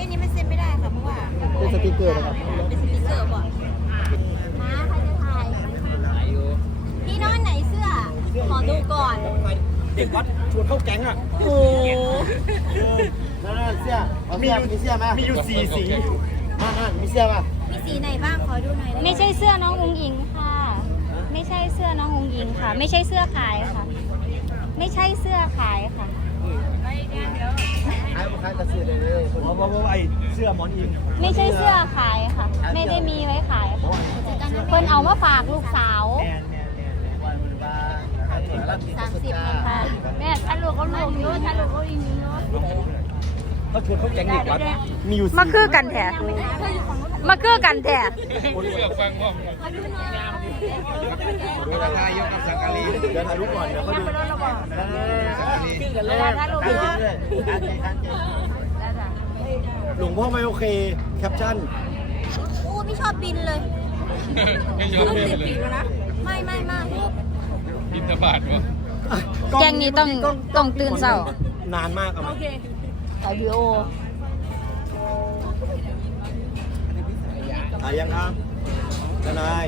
อันี้มัเซ็นไม่ได้ค่ะเพราะว่าเป็นสติ๊กเกอร์ครัเป็นสติ๊กเกอร์บ่ขอดูก่อนเด็กวัดชวนเข้าแก๊งอ่ะโอ้แล้วเสี้ยมีเสียมามียู่ีสีมามีเสี้ยป่ะมีสีไหนบ้างขอดูหน่อยไม่ใช่เสื้อน้ององค์หญิงค่ะ ไม่ใช่เสื้อน้ององค์หญิงค่ะ ไม่ใช่เสื้อขายค่ะไม่ใช่เสื้อขายค่ะายาเอาไเสื้อมอนอินไม่ใช่เสื้อขายค่ะ ไม่ได้มีไว้ขายเพิ่นเอามาฝากลูกสาวสามสิบแม่ถันลูกก็ลงเยอะถันลูกก็ยินเยอะเขาชนเขาแก๊งเด็วัดมีอยู่สี่มาคือกันแท้มาคือกันแท้พรูหลวงพ่อไม่โอเค แคปชั่นโอ้ไม่ชอบบินเลยไม่ชอบบินเลยไม่ไม่ไม่บินทบาทวะแกงนี้ต้องต้องตื่นเสาร์นานมากครับถ่ายวีดีโอถ่ายยังครับทนาย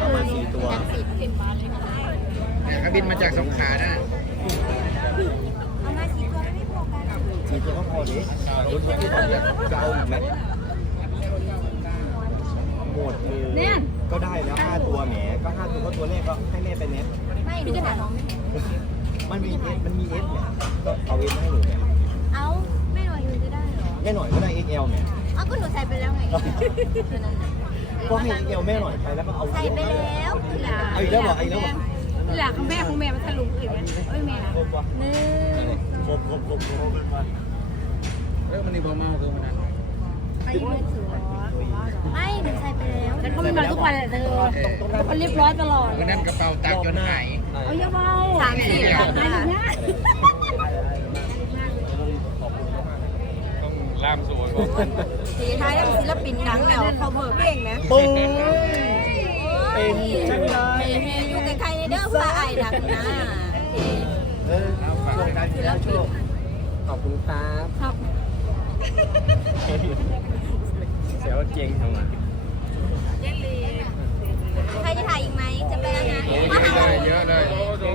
ก็มาสี่ตัวแต่ก็บินมาจากสงขานะสี่ตัวก็พอดีรุ่นที่ตอนนี้จะเอาอีกไหมหมดมือ ก็ได้แล้วห้าตัวแหมก็ห้าตัวก็ตัวเลขก็ให้แม่ไปเน็ต ไม่พี่จะหาน้งไหมมันมีเอมันมีเอสเนี่ยก็เอาเอสมาให้หนูเนี่ยเอาไม่หน่อยหนูจะได้เหรอแม่หน่อยก็ได้เอเอลเนี่ยเอาก็หนูใส่ไปแล้วไงก็ให้เอสเอลแม่หน่อยไปแล้วก็เอาใส่ไปแล้วเหลือของแม่ของแม่มันทะลุอีกแล้วเอ้ยแม่ของแม่มันทะลุอีกแล้วเอ้ยแม่ครบวะเนื้อครบครบครบครบครบเป็นวันเออมันนี่บอกมาคือมันนั้นไม่วหนูใส่ไปแล้วฉันก็ไมีมาทุกวันเลยเธอต้องเรียบร้อยตลอดนั่นกระเป๋าตังค์อยู่ไหนโอ้ยเบาสามสี่ตัวเนี่ยแรมสวยสีท้ายยังศิลปินดังแล้วเขาเพิ่มเพลงนะปุ้งเป็นเฮียอยู่กับใครเด้อผู้ชายดังนะ เอชศิลปินขอบคุณครับครับเสียว่าเกงทำไมเจ็นลีใครจะถ่ายอีกไหมจะไปแล้วนะเยอะเลยเยอะเลย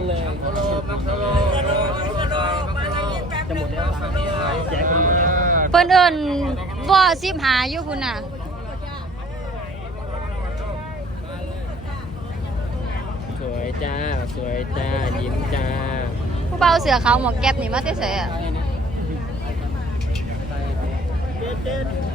เลยเพื่อนเอิญว่าซิบหาอยู่คุณน่ะ สวยจ้า สวยจ้า ยิ้มจ้า ผู้เป่าเสือเขาหมวกแก๊ปนี่มาเสียเสียอ่ะ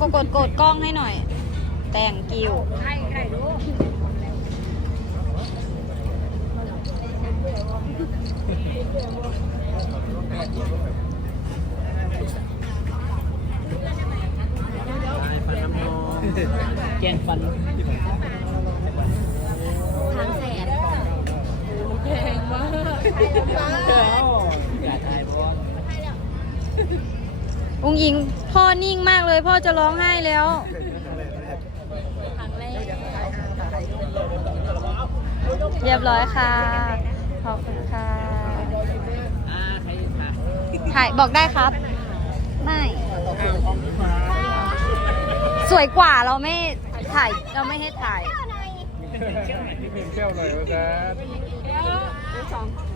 ก็กดกดกล้องให้หน่อย แต่งกิวใครใครรู้แกงฟันที่ผมองยิงพ่อนิ่งมากเลยพ่อจะร้องไห้แล้ว เรียบร้อยค่ะ ขอบคุณค่ะถ่ายบอกได้ครับ ไม่สวยกว่าเราไม่ถ่ายเราไม่ให้ถ่ายเที่ยวหน่อยเที่ยวหน่อยนะจ๊ะ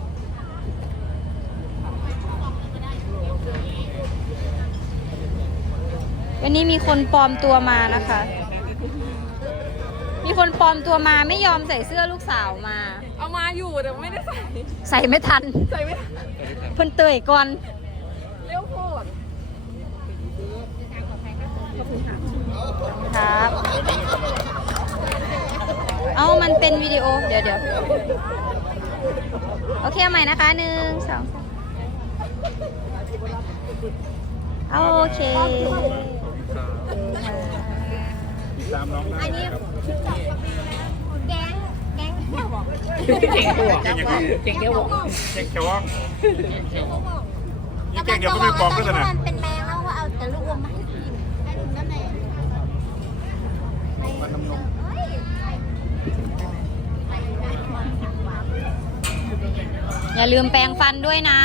วันนี้มีคนปลอมตัวมานะคะ มีคนปลอมตัวมาไม่ยอมใส่เสื้อลูกสาวมา เอามาอยู่ แต่ไม่ได้ใส่ ใส่ไม่ทัน ใส่ไม่เพิ่นเตยก่อน เร็วพคตรครับ เอามันเป็นวิดีโอเดี๋ยวเดี๋ยวที่ยวใหม่นะคะหนึ่งสองโอเคตามน้องนะเก่งเดียวบอกเก่งเดียวบอกเก่งเดียวบอกเก่งเดียวบอกก็เป็นแมวแล้วว่าเอาแต่ลูกอมมาให้กินให้ดูนั่นเองมันน้ำนมอย่าลืมแปรงฟันด้วยนะ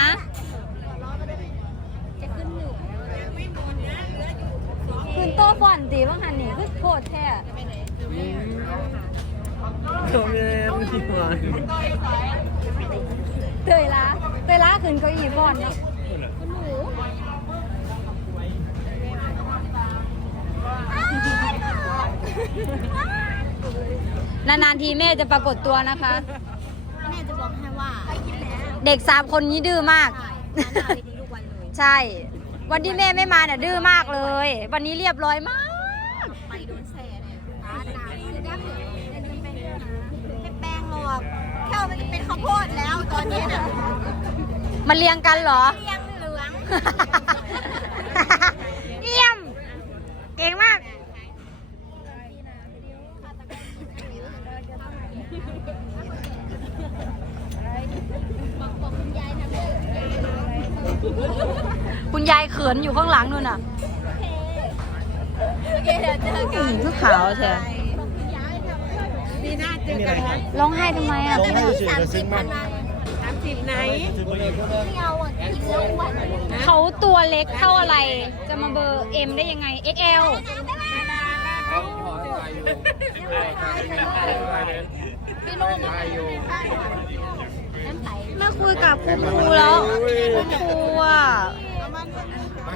คืนโตก่อนดีบ้างหันนี่คือโคตรแท้ตัเมยไม่ก่นเตยละเตยละคืนเก้าอี้ก่อนเนาะนานๆทีแม่จะปรากฏตัวนะคะเด็กสามคนนี้ดื้อมาก ใช่ วันที่แม่ไม่มาเนี่ยดื้อมากเลย วันนี้เรียบร้อยมาก ไปโดนแซ่เนี่ยแป้งหอก แค่มันจะเป็นข้าวโพดแล้วตอนนี้น่ะมันเรียงกันเหรอ เรียงเหลืองเยี่ยมเก่งมากยายเขินอยู่ข้างหลังนู่นอ่ะเจอกันขาวเธอร้องไห้ทำไมอ่ะสามสิบไหนสามสิบไหนเขาตัวเล็กเท่าอะไร จะมาเบอร์เอ็มได้ยังไงเอ็กเอลพี่่มาคุยกับครูแล้วครูอ่ะ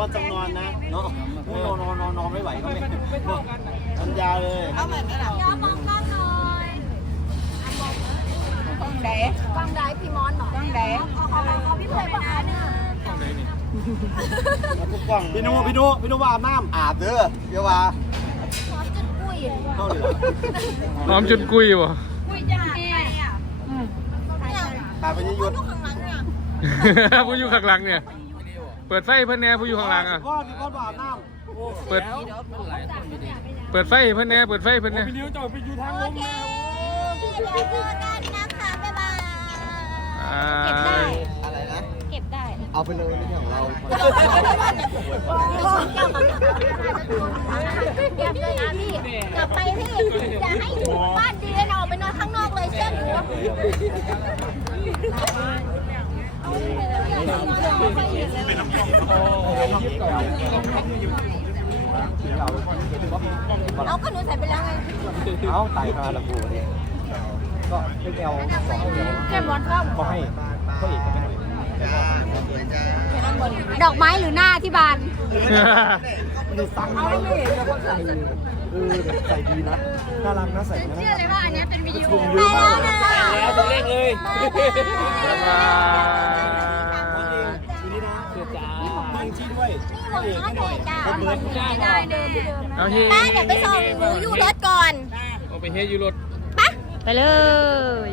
ก็จำนอนนะเนาะนอนนอนนอนไม่ไหวเขาไม่ทันยาเลยเอาแบนี้ละย้อมมองกล้องหน่อยกล้องแดกล้องแดพี่มอนหน่ยกล้องแดกพี่เลื่อนมา่นึ่งพี่นุพี่นุพี่นุว่าน้มอาบเด้อเยาว่าน้ำจุดกุยวะกุยจ้าใคยอ่ะอืตาเป็นยุทธ์ผู้อยู่ข้างหลังเนี่ยปิดไฟเพื่อนแน่ผู้อยู่ข้างหลังอ่ะ เปิดเปิดไฟเพื่อนแน่เปิดไฟเพื่อนแน่ไปเดี๋ยวจอดไปอยู่ทางลงแน่เดี๋ยวจอกันนะคะบ๊ายบาย เก็บได้ อะไรนะ เก็บได้ เอาไปเลยไม่ใช่ของเราเก็บไปนะพี่เก็บไปพี่อย่าให้อยู่บ้านดีนะเอาไปนอนข้างนอกเลยเชื่อหนูเอาก็หนูใส่ไปแล้วไงเอาใส่คาระบูเลยก็ไปเอวสองเดวแก้มบอลเข้าให้ก็อีกก็ไม่หนุดอกไม้หรือหน้าที่บานหนูฟังเอาไม่เหนล้วกใส่ใดีนะน่ารักนะใส่เชื่อเลยว่าอันนี้เป็นวิดีโอบายบายนี่นะเจ้าบางที่ด้วยนี่หมดแล้วจ้าไม่ได้เดิมที่เดิมนะป้าเดี๋ยวไปส่งหมูอยู่รถก่อนโอไปเฮียอยู่รถไปไปเลย